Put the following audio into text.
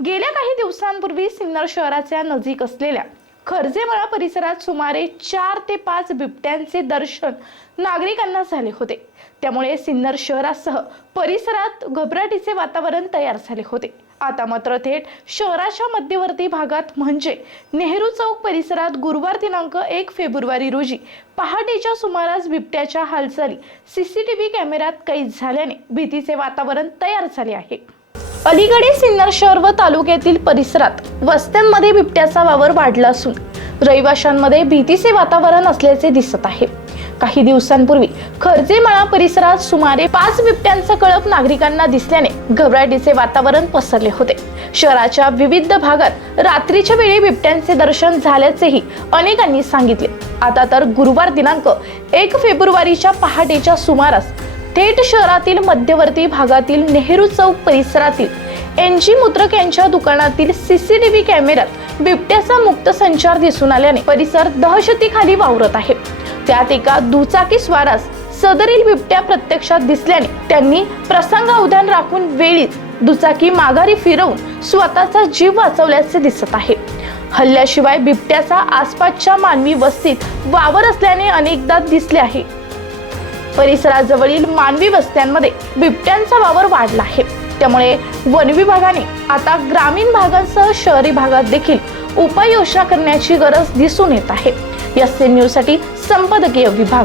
गेल्या काही दिवसांपूर्वी सिन्नर शहराच्या नजीक असलेल्या खर्जेमळा परिसरात सुमारे चार ते पाच बिबट्यांचे दर्शन नागरिकांना झाले होते. त्यामुळे सिन्नर शहरासह परिसरात घबराटीचे वातावरण तयार झाले होते. आता मात्र थेट शहराच्या मध्यवर्ती भागात म्हणजे नेहरू चौक परिसरात गुरुवार दिनांक एक फेब्रुवारी रोजी पहाटेच्या सुमारास बिबट्याच्या हालचाली सीसीटीव्ही कॅमेऱ्यात कैद झाल्याने भीतीचे वातावरण तयार झाले आहे. अलीकडे सिन्नर शहर व तालुक्यातील परिसरात वस्त्यांमध्ये बिबट्याचा वावर वाढला असून रहिवाशांमध्ये भीतीचे वातावरण असल्याचे दिसत आहे. काही दिवसांपूर्वी खर्जेमाळा परिसरात सुमारे पाच बिबट्यांचा कळप नागरिकांना दिसल्याने घबराटीचे वातावरण पसरले होते. शहराच्या विविध भागात रात्रीच्या वेळी बिबट्यांचे दर्शन झाल्याचेही अनेकांनी सांगितले. आता तर गुरुवार दिनांक एक फेब्रुवारीच्या पहाटेच्या सुमारास थेट शहरातील मध्यवर्ती भागातील नेहरू चौक परिसरातील एन जी मुद्रक यांच्या दुकानातील सीसीटीव्ही कॅमेऱ्यात बिबट्याचा मुक्त संचार दिसून आल्याने परिसर दहशतीखाली वावरत आहे. त्यात एका दुचाकी स्वारास सदरील बिबट्या प्रत्यक्षात दिसल्याने त्यांनी प्रसंगावधान राखून वेळीच दुचाकी माघारी फिरवून स्वतःचा जीव वाचवल्याचे दिसत आहे. हल्ल्याशिवाय बिबट्याचा आसपासच्या मानवी वस्तीत वावर असल्याने अनेकदा दिसले आहे. परिसराजवळील मानवी वस्त्यांमध्ये बिबट्यांचा वावर वाढला आहे. त्यामुळे वन विभागाने आता ग्रामीण भागांसह शहरी भागात देखील उपाययोजना करण्याची गरज दिसून येत आहे. एस न्यूजसाठी संपादकीय विभाग.